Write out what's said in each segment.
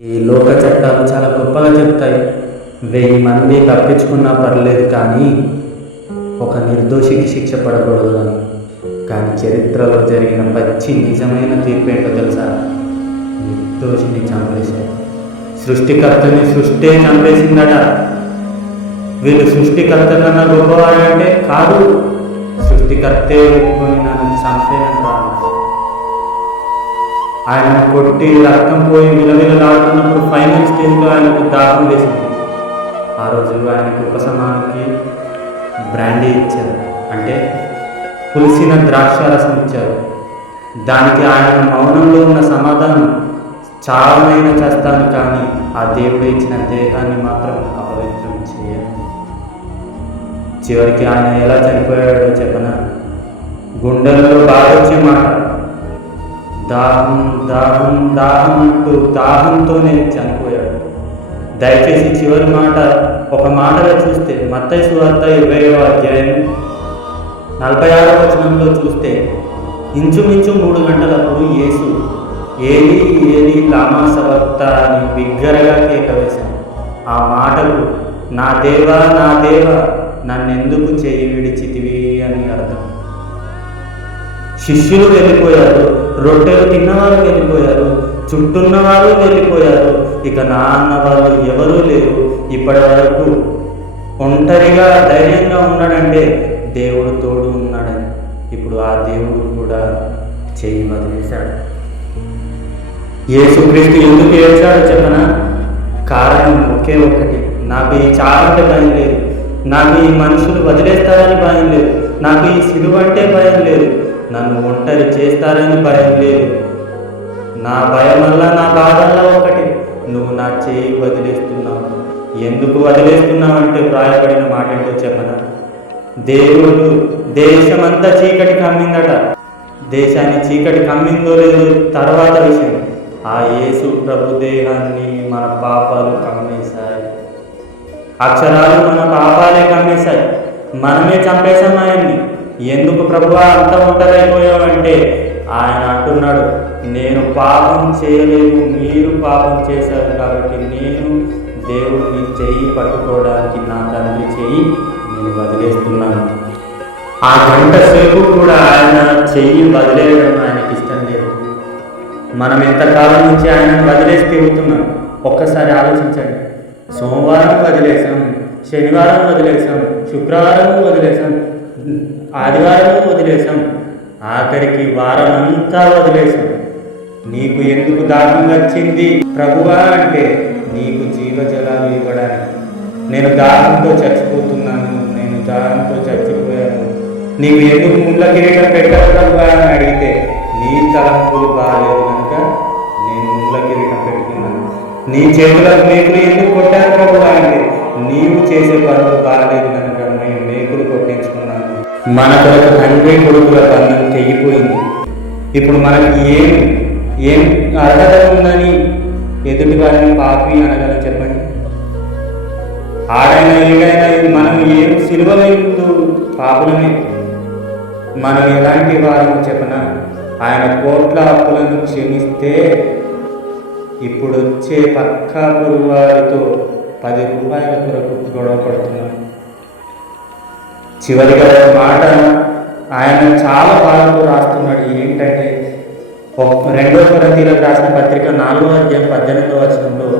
ఈ లోక చట్టాలు చాలా గొప్పగా చెప్తాయి. 1000 మంది తప్పించుకున్నా పర్లేదు, కానీ ఒక నిర్దోషికి శిక్ష పడకూడదు అని. కానీ చరిత్రలో జరిగిన పచ్చి నిజమైన తీర్పు ఏంటో తెలుసా? నిర్దోషిని చంపేశారు. సృష్టికర్తని సృష్టి చంపేసిందట. వీళ్ళు సృష్టికర్త కన్నా గొప్పవారంటే కాదు, సృష్టికర్తే ఒప్పుకొని నన్ను చంపేయంటారు. ఆయన కొట్టి రక్తం పోయి విలవిలలాడుతున్నప్పుడు ఫైనల్ స్టేజ్లో ఆయనకు దాహం వేసింది. ఆ రోజు ఆయనకు ఉపశమనానికి బ్రాండీ ఇచ్చారు, అంటే పులిసిన ద్రాక్షారసం ఇచ్చారు. దానికి ఆయన మౌనంలో ఉన్న సమాధానం, చావనైనా చేస్తాను కానీ ఆ దేవుడు ఇచ్చిన దేహాన్ని మాత్రం అపవిత్రం చేయను. చివరికి ఆయన ఎలా చనిపోయాడో చెప్పనా? గుండెల్లో బాధొచ్చే మాట, దాహం దాహం దాహం అంటూ దాహంతోనే చనిపోయాడు. దయచేసి చివరి మాట ఒక మాటగా చూస్తే మత్తయి సువార్త 20వ అధ్యాయం 46వ వచనంలో చూస్తే, ఇంచుమించు 3 గంటలప్పుడు యేసు ఏలి ఏలి లామా సబక్తానీ అని బిగ్గరగా కేక వేశాడు. ఆ మాటకు నా దేవా నా దేవా నన్నెందుకు చేయి విడిచితివి అని అర్థం. శిష్యులు వెళ్ళిపోయారు, రొట్టెలు తిన్నవారు వెళ్ళిపోయారు, చుట్టూన్నవారు వెళ్ళిపోయారు. ఇక నా అన్న వాళ్ళు ఎవరూ లేరు. ఇప్పటి వరకు ఒంటరిగా ధైర్యంగా ఉన్నాడంటే దేవుడు తోడు ఉన్నాడని. ఇప్పుడు ఆ దేవుడు కూడా చేయి వదిలేశాడు. యేసుక్రీస్తు ఎందుకు ఏడ్చాడో చెప్పనా? కారణం ఒకే ఒక్కటి, నాకు ఈ చావంటే భయం లేదు, నాకు ఈ మనుషులు వదిలేస్తారని భయం లేదు, నాకు ఈ సిలువ అంటే భయం లేదు, నన్ను ఒంటరి చేస్తారని భయం లేదు. నా భయం వల్ల నా బాధల్లో ఒకటి, నువ్వు నా చేయి వదిలేస్తున్నావు. ఎందుకు వదిలేస్తున్నావు అంటే వ్రాయబడిన మాట ఏంటో చెప్పనా? దేవుడు దేశమంతా చీకటి కమ్మిందట. దేశాన్ని చీకటి కమ్మిందో లేదో తర్వాత విషయం. ఆ యేసు ప్రభు దేహాన్ని మన పాపాలు కమ్మేశాయి. అక్షరాలు మన పాపాలే కమ్మేశాయి. మనమే చంపేశాం ఆయన్ని. ఎందుకు ప్రభువా అంత ఒంటరైపోయావు అంటే ఆయన అంటున్నాడు, నేను పాపం చేయలేదు, మీరు పాపం చేశారు కాబట్టి నేను దేవుడిని చెయ్యి పట్టుకోవడానికి నా తండ్రి చెయ్యి నేను వదిలేస్తున్నాను. ఆ గంట సేపు కూడా ఆయన చెయ్యి వదిలేయడం ఆయనకి ఇష్టం లేదు. మనం ఎంతకాలం నుంచి ఆయనను వదిలేసి తిరుగుతున్నాం. ఒక్కసారి ఆలోచించండి. సోమవారం వదిలేసాం, శనివారం వదిలేసాం, శుక్రవారం వదిలేసాం, ఆదివారం వదిలేసాం, ఆఖరికి వారం అంతా వదిలేసాం. నీకు ఎందుకు దాహం వచ్చింది ప్రభువా అంటే నీకు జీవజలాలు ఇవ్వడానికి. నేను దాహంతో చచ్చిపోతున్నాను, నేను దాహంతో చచ్చిపోయాను. నీకు ఎందుకు ముళ్ళ కిరీటం పెట్టావు ప్రభువా అని అడిగితే నీ తలంపులు బాగాలేదు కనుక నేను ముళ్ళ కిరీటం పెట్టుకున్నాను. నీ చేతులకు మేకులు ఎందుకు కొట్టారు ప్రభువా అంటే నీవు చేసే పనులు బాగాలేదు కనుక నేను మేకులు కొట్టించుకున్నాను. మన కొరకు తండ్రి కొడుకుల బంధం తెగిపోయింది. ఇప్పుడు మనకి ఏం అర్హత ఉందని ఎదుటి వారిని పాపి అనగల చెప్పండి? ఆడైనా ఏడైనా మనం ఏం సిలువలేదు, పాపులమే. మనం ఎలాంటి వారము చెప్పనా? ఆయన కోట్ల అప్పులను క్షమిస్తే ఇప్పుడు వచ్చే పక్కా పొరుగు వారితో 10 రూపాయల కొరకు గొడవ పడుతున్నాడు. చివరిగా మాట ఆయన చాలా బాధతో రాస్తున్నాడు. ఏంటంటే 2వ కొరింథీయులకు రాసిన పత్రిక 4వ అధ్యాయం 18వ వచనంలో,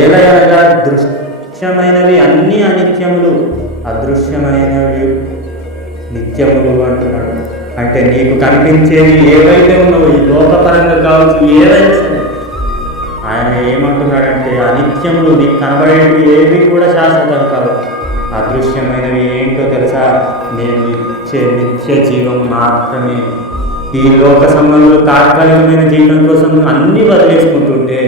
ఏలయనగా దృశ్యమైనవి అన్ని అనిత్యములు, అదృశ్యమైనవి నిత్యములు అంటున్నాడు. అంటే నీకు కనిపించేవి ఏవైతే ఉన్నావో, ఈ లోకపరంగా కావచ్చు ఏవైనా సరే, ఆయన ఏమంటున్నాడంటే అనిత్యములు, నీకు కనబడేవి ఏవి కూడా శాశ్వతం కావు. అదృశ్యమైనవి ఏంటో తెలుసా? నేను ఇచ్చే నిత్య జీవం మాత్రమే. ఈ లోక సంబంధులు తాత్కాలికమైన జీవితం కోసం అన్నీ వదిలేసుకుంటుంటే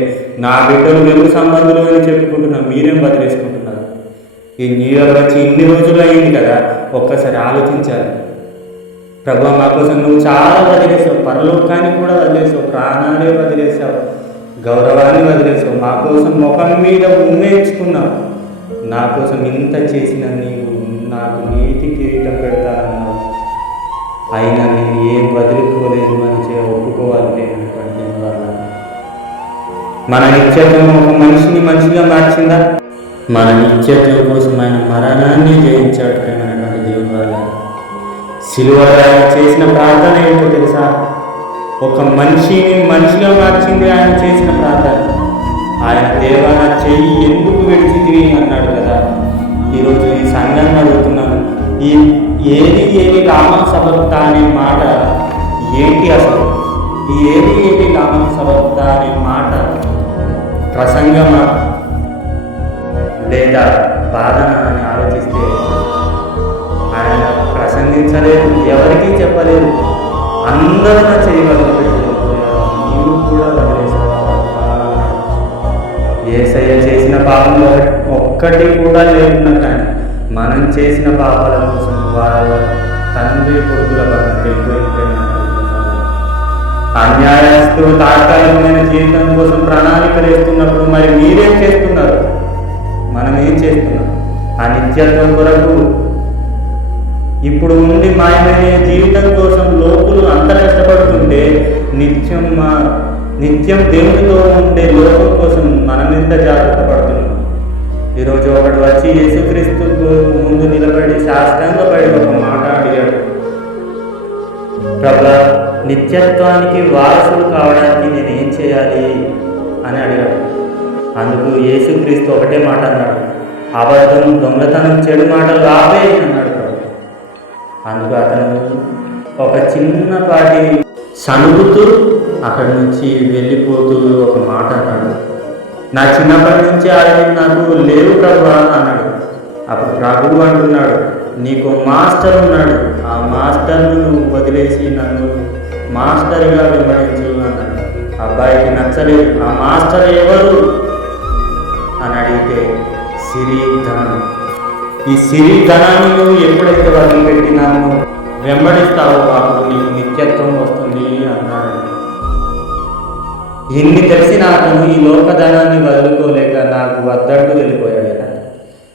నా బిడ్డలు వెలుగు సంబంధులు అని చెప్పుకుంటున్నారు, మీరేం వదిలేసుకుంటున్నారు? ఈ న్యూ ఇయర్ వచ్చి ఇన్ని రోజులు అయింది కదా, ఒక్కసారి ఆలోచించాలి. ప్రభు మా కోసం నువ్వు చాలా వదిలేసావు, పరలోకాన్ని కూడా వదిలేసావు, ప్రాణాలే వదిలేసావు, గౌరవాన్ని వదిలేసావు, మా కోసం ముఖం మీద ఉమ్మేయించుకున్నావు. నా కోసం ఇంత చేసిన నీవు నాకు నీతి కిరీటం పెడతానన్నావు. అయినా నేను ఏం వదులుకోలేదు అని ఒప్పుకోవాలి. నేను మన నిత్యత్వం ఒక మనిషిని మనిషిగా మార్చిందా? మన నిత్యత్వం కోసం ఆయన మరణాన్ని జయించాడు. ప్రేమైనటువంటి దేవుని వల్ల సిలువలో ఆయన చేసిన ప్రార్థన ఏంటో తెలుసా? ఒక మనిషిని మనిషిగా మార్చింది ఆయన చేసిన ప్రార్థన. ఆయన దేవా నా చెయ్యి ఎందుకు విడిచితివి అన్నాడు కదా. ఈరోజు ఈ సంఘాన్ని అడుగుతున్నాను, ఏది లామా సబక్తా అనే మాట ఏంటి అసలు? ఈ ఏది లామా సబక్తా అనే మాట ప్రసంగమా లేదా బాధన అని ఆలోచిస్తే ఆయన ప్రసంగించలేదు, ఎవరికీ చెప్పలేదు. అందరూ నా చేయగలరు, నీవు కూడా వదిలేసావా? యేసయ్య చేసిన పాపంలో ఒక్కటి కూడా లేకున్నా కానీ మనం చేసిన పాపాల కోసం వాళ్ళ తండ్రి కొడుకుల భక్తి ఎక్కువైపోయిన అన్యాయస్తులు తాత్కాలికమైన జీవితం కోసం ప్రణాళికలు వేస్తున్నప్పుడు మరి మీరేం చేస్తున్నారు? మనం ఏం చేస్తున్నాం? ఆ నిత్యత్వం కొరకు ఇప్పుడు ఉండి మాయమయ్యే జీవితం కోసం లోకులు అంత కష్టపడుతుంటే నిత్యం దేవునితో ఉండే లోకం కోసం మనం ఎంత జాగ్రత్త పడుతున్నాం. ఈరోజు ఒకడు వచ్చి యేసుక్రీస్తు ముందు నిలబడి సాష్టాంగపడి ఒక మాట అడిగాడు, ప్రభువా, నిత్యత్వానికి వారసుడు కావడానికి నేనేం చేయాలి అని అడిగాడు. అందుకు యేసుక్రీస్తు ఒకటే మాట అన్నాడు, అబద్ధం, దొంగతనం, చెడు మాటలు ఆపే అన్నాడు ప్రభు. అందుకు అతను ఒక చిన్నపాటి సనుగుతూ అక్కడి నుంచి వెళ్ళిపోతూ ఒక మాట అన్నాడు, నా చిన్నప్పటి నుంచి ఆయన నాకు లేవు ప్రభు అన్నాడు. అప్పుడు ప్రభువు అంటున్నాడు, నీకు మాస్టర్ ఉన్నాడు, ఆ మాస్టర్ను నువ్వు వదిలేసి నన్ను మాస్టర్గా వెంబడించు అన్నాడు. అబ్బాయికి నచ్చలేదు. ఆ మాస్టర్ ఎవరు అని అడిగితే సిరి ధనం. ఈ సిరి ధనాన్ని నువ్వు ఎప్పుడైతే వదిలిపెట్టినామో వెంబడిస్తావో అప్పుడు నీకు నిత్యత్వం వస్తుంది అన్నాడు. ఇన్ని తెలిసిన అతను ఈ లోకధనాన్ని వదులుకోలేక నాకు వద్దట్టు వెళ్ళిపోయాడు,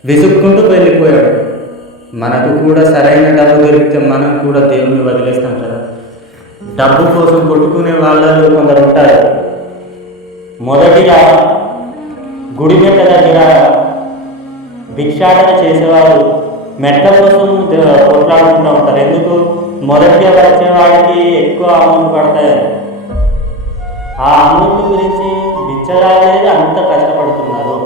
విసుక్కుంటూ వెళ్ళిపోయాడు. మనకు కూడా సరైన డబ్బు దొరికితే మనం కూడా దేవుణ్ణి వదిలేస్తాం కదా. డబ్బు కోసం కొట్టుకునే వాళ్ళలో కొందరు ఉంటారు. మొదటిగా గుడి మెట్ల దగ్గర భిక్షాటన చేసేవారు మెట్ల కోసం కొట్లాడుకుంటూ ఉంటారు. ఎందుకు? మొదటిగా వచ్చే వాడికి ఎక్కువ అమౌంట్ పడతాయి. ఆ అమౌంట్ గురించి బిచ్చగాలేదు అంత కష్టపడుతున్నారు.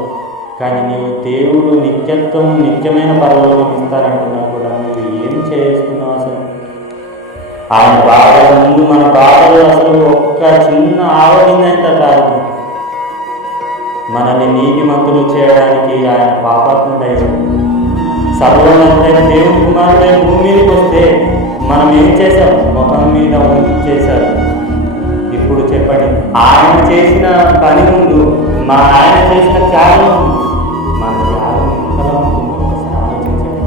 కానీ నీవు దేవుడు నిత్యత్వం, నిత్యమైన పరలోకం ఇస్తారంటున్నావు కూడా నువ్వు ఏం చేస్తున్నావు అసలు? ఆయన బాధల ముందు మన బాధలు అసలు ఒక్క చిన్న ఆవగిందంత కాదు. మనల్ని నీతిమంతులు చేయడానికి ఆయన పాపాత్ముడైన సర్వోన్నతుడైన దేవుని కుమారుడైన భూమి మీదకి వస్తే మనం ఏం చేశాం? ముఖం మీద చేశారు. ఇప్పుడు చెప్పండి, ఆయన చేసిన పని ముందు ఆయన చేసిన త్యాగం మన త్యాగం ఎంతలా ఉంటుందో ఒకసారి ఆలోచించండి.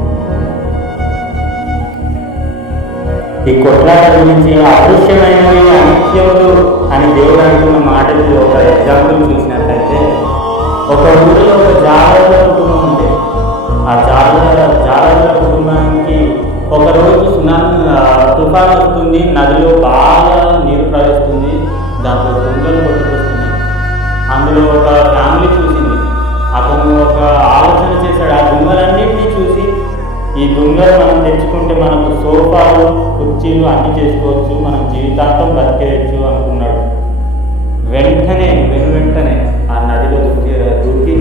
ఈ కొట్లాట గురించి అదృశ్యమైనవి అనిత్యములు అని దేవుడు అంటున్న మాటకి ఒక ఎగ్జాంపుల్ చూసినట్లయితే, ఒక ఊరిలో ఒక జాగ్రత్త కుటుంబం ఉంది. ఆ జాగ్రత్త కుటుంబానికి ఒకరోజు తుఫాను వస్తుంది, నదిలో బాగా నీరు ప్రవహిస్తుంది, దాంట్లో దుంగలు కొట్టుకొస్తున్నాయి. అందులో ఒక ఫ్యామిలీ చూసింది. అతను ఒక ఆలోచన చేశాడు, ఆ దుంగలన్నింటినీ చూసి ఈ దుంగలు మనం తెచ్చుకుంటే మనకు సోఫాలు, కుర్చీలు అన్నీ చేసుకోవచ్చు, మనం జీవితాంతం బతికేయచ్చు అనుకున్నాడు. వెంటనే ఆ నదిలో దూకి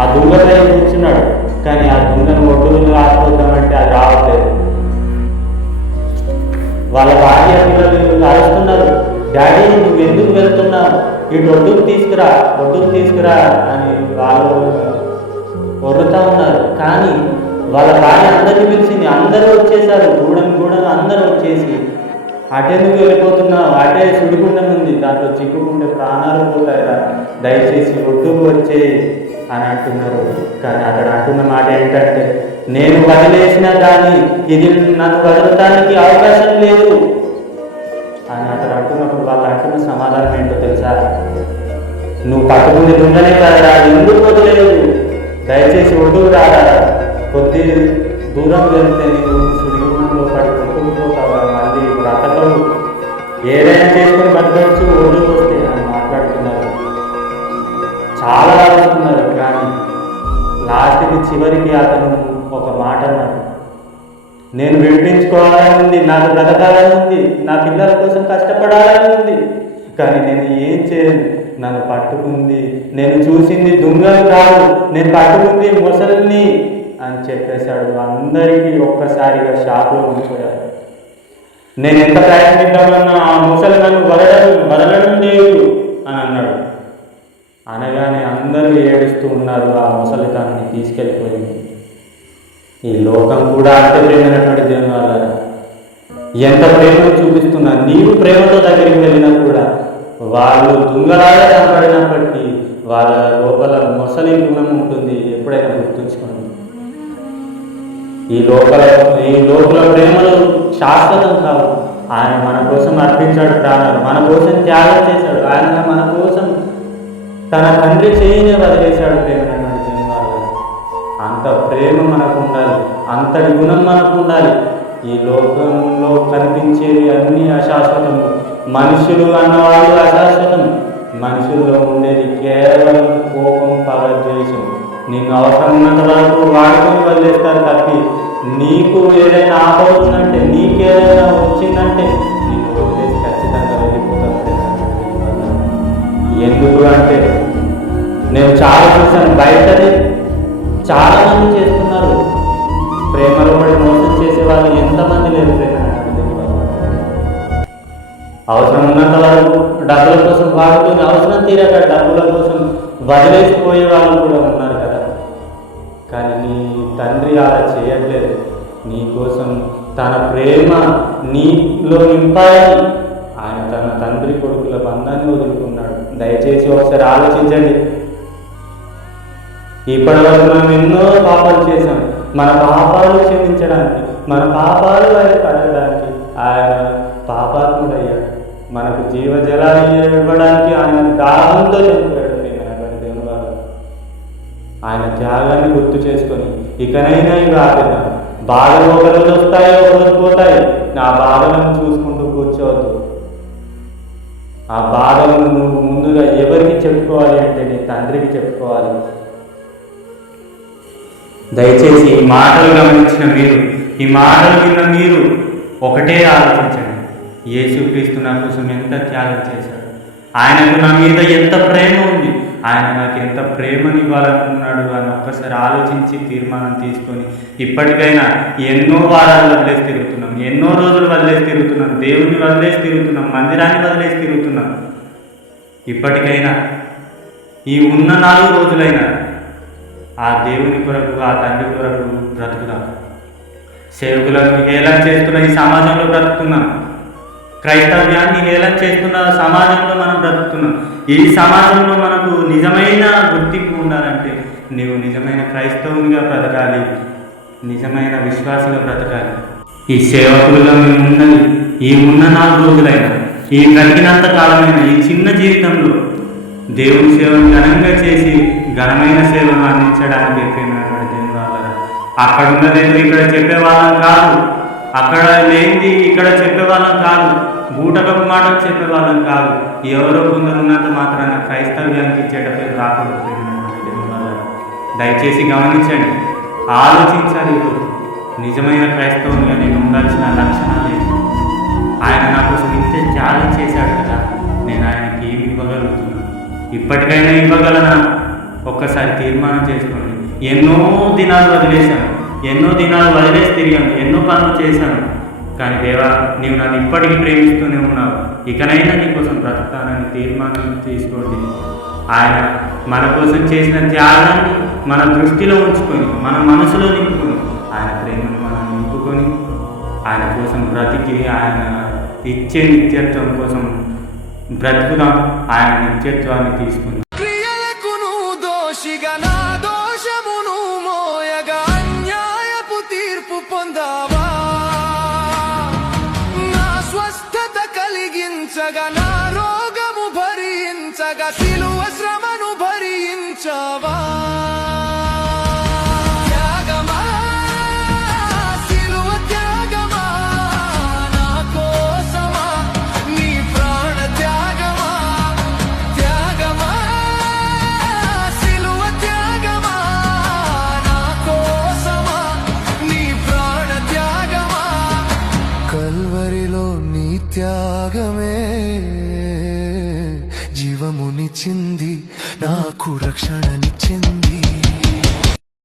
ఆ దుంగ దగ్గర కూర్చున్నాడు. కానీ ఆ దుంగను ఒడ్డులు రాకపోతామంటే అది రావట్లేదు. వాళ్ళ భార్య పిల్లలు అరుస్తున్నారు, డాడీ నువ్వు ఎందుకు వెళ్తున్నావు, ఇటు ఒడ్డుకు తీసుకురా అని వాళ్ళు ఒర్రుతా ఉన్నారు. కానీ వాళ్ళ భార్య అందరినీ పిలిచింది, అందరూ వచ్చేసారు, గూడెం అందరూ వచ్చేసి అటెందుకు వెళ్ళిపోతున్నావు, అటే సుడిగుండం ఉంది, దాంట్లో చిక్కుకుంటే ప్రాణాలు పోతాయిరా, దయచేసి ఒడ్డుకు వచ్చే అని అంటున్నారు. కానీ అక్కడ అంటున్న మాట ఏంటంటే, నేను వదిలేసిన దాన్ని ఇది నన్ను వదలటానికి అవకాశం లేదు అని అతను అంటున్నప్పుడు వాళ్ళు అంటున్న సమాధానం ఏంటో తెలుసా? నువ్వు పట్టుకుని దుంగనే కాదా, ఎందుకు వదిలేదు, దయచేసి ఒడ్డుకు రాదా, కొద్ది దూరం వెళ్తే నీవు సుడిగుండంలో పడి కొట్టుకుపోతావా, మళ్ళీ బ్రతకవు, ఏదైనా చేసుకుని బతకవచ్చు ఒడ్డుకు వస్తే అని మాట్లాడుతున్నారు. చాలా ఆలోచిస్తున్నారు. కానీ లాస్ట్కి చివరికి అతను ఒక మాట అన్నాడు, నేను విడిపించుకోవాలని ఉంది, నాకు బ్రతకాలని ఉంది, నా పిల్లల కోసం కష్టపడాలని ఉంది, కానీ నేను ఏం చేయను. నన్ను పట్టుకుంది, నేను చూసింది దొంగలు కాదు, నేను పట్టుకుంది ముసలిని అని చెప్పేశాడు. అందరికీ ఒక్కసారిగా షాక్లో ఉండిపోయారు. నేను ఎంత ప్రయత్నిద్దామన్నా ఆ ముసలి నన్ను వదలడం లేదు అని అన్నాడు. అనగానే అందరూ ఏడుస్తూ ఉన్నారు. ఆ ముసలి తనని తీసుకెళ్ళిపోయింది. ఈ లోకం కూడా అంతే ప్రేమైనటువంటి దేవుని వల్ల ఎంత ప్రేమను చూపిస్తున్నా, నీవు ప్రేమతో దగ్గరికి వెళ్ళినా కూడా వాళ్ళు దుంగలాగా కనపడినప్పటికీ వాళ్ళ లోపల ముసలి గుణం ఉంటుంది. ఎప్పుడైనా గుర్తుంచుకోండి. ఈ లోపల ప్రేమలు శాశ్వతం కావు. ఆయన మన కోసం అర్పించాడు ప్రాణాలు, మన కోసం త్యాగం చేశాడు. ఆయన మన కోసం తన తండ్రి చేయనే వదిలేశాడు. ప్రేమైనటువంటి దేవుని వల్ల అంత ప్రేమ మనకు ఉండాలి, అంతటి గుణం మనకు ఉండాలి. ఈ లోకంలో కనిపించేవి అన్నీ అశాశ్వతము. మనుషులు అన్నవాళ్ళు అశాశ్వతం. మనుషుల్లో ఉండేది కేవలం కోపం, పగ, ద్వేషం. నీకు అవసరం ఉన్నంత వరకు వాడుకొని వదిలేస్తారు తప్పి, నీకు ఏదైనా ఆపవచ్చునంటే, నీకేదైనా వచ్చిందంటే నీకు వదిలేసి ఖచ్చితంగా వెళ్ళిపోతారు. ఎందుకు అంటే నేను చాలా చూసాను, బయటనే చాలా మంది చేస్తున్నారు. ప్రేమలో పడి మోసం చేసే వాళ్ళు ఎంతమంది లేరు. అవసరం ఉన్నంత వరకు డబ్బుల కోసం వాడుకొని అవసరం తీరాక డబ్బుల కోసం వదిలేసిపోయే వాళ్ళు కూడా ఉన్నారు కదా. కానీ నీ తండ్రి అలా చేయట్లేదు. నీ కోసం తన ప్రేమ నీలో నింపాలని ఆయన తన తండ్రి కొడుకుల బంధాన్ని వదులుకున్నాడు. దయచేసి ఒకసారి ఆలోచించండి. ఇప్పటి వరకు మనం ఎన్నో పాపాలు చేశాం. మన పాపాలు క్షమించడానికి, మన పాపాలు ఆయన కడగడానికి ఆయన పాపాత్ముడు అయ్యాడు. మనకు జీవజలాలు ఇవ్వడానికి ఆయన దాహంతో చనిపోయాడు. దేవుని వల్ల ఆయన త్యాగాన్ని గుర్తు చేసుకొని ఇకనైనా ఇవి ఆపేద్దాం. బాధలు ఒక రోజు వస్తాయి, ఒక రోజు పోతాయి. నా బాధలను చూసుకుంటూ కూర్చోవద్దు. ఆ బాధలను నువ్వు ముందుగా ఎవరికి చెప్పుకోవాలి అంటే నీ తండ్రికి చెప్పుకోవాలి. దయచేసి ఈ మాటలు గమనించిన మీరు, ఈ మాటలు విన్న మీరు ఒకటే ఆలోచించండి. యేసుక్రీస్తు నా కోసం ఎంత త్యాగం చేశాడు, ఆయనకు నా మీద ఎంత ప్రేమ ఉంది, ఆయన నాకు ఎంత ప్రేమనివ్వాలనుకున్నాడు అని ఒక్కసారి ఆలోచించి తీర్మానం తీసుకొని ఇప్పటికైనా ఎన్నో వారాలు వదిలేసి తిరుగుతున్నాం, ఎన్నో రోజులు వదిలేసి తిరుగుతున్నాం, దేవుణ్ణి వదిలేసి తిరుగుతున్నాం, మందిరాన్ని వదిలేసి తిరుగుతున్నాం. ఇప్పటికైనా ఈ ఉన్న 4 రోజులైనా ఆ దేవుని కొరకు, ఆ తండ్రి కొరకు బ్రతుకుదాం. సేవకులను హేళన చేస్తున్న ఈ సమాజంలో బ్రతుకుతున్నాం. క్రైస్తవ్యాన్ని హేళన చేస్తున్న సమాజంలో మనం బ్రతుకుతున్నాం. ఈ సమాజంలో మనకు నిజమైన గుర్తింపు ఉండాలంటే నీవు నిజమైన క్రైస్తవునిగా బ్రతకాలి, నిజమైన విశ్వాసంగా బ్రతకాలి. ఈ సేవకులుగా మేము ఉన్నది ఈ ఉన్న 4 రోజులైనా, ఈ బ్రతికినంత కాలమైన ఈ చిన్న జీవితంలో దేవుని సేవను ఘనంగా చేసి ఘనమైన సేవను అందించడానికి దేవుని వల్ల అక్కడ ఉన్నదేదో ఇక్కడ చెప్పేవాళ్ళం కాదు, అక్కడ లేనిది ఇక్కడ చెప్పేవాళ్ళం కాదు, బూటకపు మాటలు చెప్పేవాళ్ళం కాదు. ఎవరో కొందరు ఉన్నంత మాత్రాన క్రైస్తవ్యానికి చెడ్డ పేరు రాకూడదు. దేవుని వల్ల దయచేసి గమనించండి, ఆలోచించాలి. నిజమైన క్రైస్తవునిగా నేను ఉండాల్సిన లక్షణాలు ఆయన నా కోసం ఇంతే త్యాగం చేశాడు కదా, నేను ఆయనకి ఏమి ఇవ్వగలుగుతున్నాను, ఇప్పటికైనా ఇవ్వగలనా? ఒక్కసారి తీర్మానం చేసుకోండి. ఎన్నో దినాలు వదిలేశాను, ఎన్నో దినాలు వదిలేసి తిరిగాను, ఎన్నో పనులు చేశాను. కానీ దేవా, నీవు నన్ను ఇప్పటికీ ప్రేమిస్తూనే ఉన్నావు, ఇకనైనా నీ కోసం బ్రతుకుతానని తీర్మానం తీసుకోండి. ఆయన మన కోసం చేసిన త్యాగాన్ని మన దృష్టిలో ఉంచుకొని, మన మనసులో నింపుకొని, ఆయన ప్రేమను మనం నింపుకొని, ఆయన కోసం బ్రతికి, ఆయన ఇచ్చే నిత్యత్వం కోసం బ్రతుకుదాం. ఆయన నిత్యత్వాన్ని తీసుకుందాం. నా రోగము భరించగా సిలువ శ్రమను భరించవా. త్యాగమా, సిలువ త్యాగమా, నా కోసమా, నీ ప్రాణ త్యాగమా. త్యాగమా, కలువరిలో నీ త్యాగమే జీవమునిచ్చింది, నాకు రక్షణనిచ్చింది.